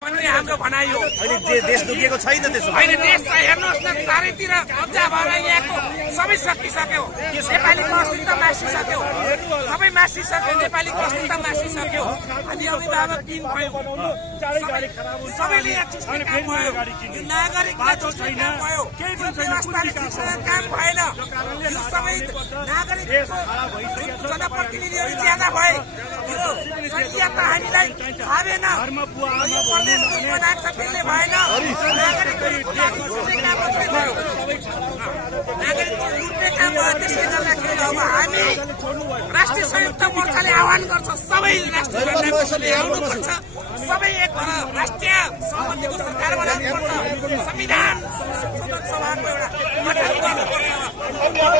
हाम्रो भनाइ हो। देश दुखिएको छैन त्यसो होइन, देश त हेर्नुहोस् न, चारैतिर कब्जा भएर यहाँको सबै सकिसक्यो। नेपालीको अस्तित्व मासिसक्यो, सबै मासिसक्यो, नेपालीको अस्तित्व मासिसक्यो। अनि अभिभावक किन भयो, सबैले यहाँ चिस्ने काम भयो, नागरिकलाई चिस्ने काम भयो, व्यवस्थाले चिस्ने काम भएन। यो सबै नागरिकको जनप्रतिनिधिहरू ज्यादा भए, यो संख्या त हामीलाई थाहा भएन। बनाएको छ त्यसले भएन। नागरिकको काम मात्रै भयो, नागरिकको लुट्ने काम भयो। त्यसले गर्दाखेरि अब हामी राष्ट्रिय संयुक्त मोर्चाले आह्वान गर्छ, सबै राष्ट्रिय जनताले आउनुपर्छ, सबै एक राष्ट्रिय सहमतिको सरकार बनाउनुपर्छ, संविधान संशोधन सभाको एउटा गठन गर्नुपर्छ।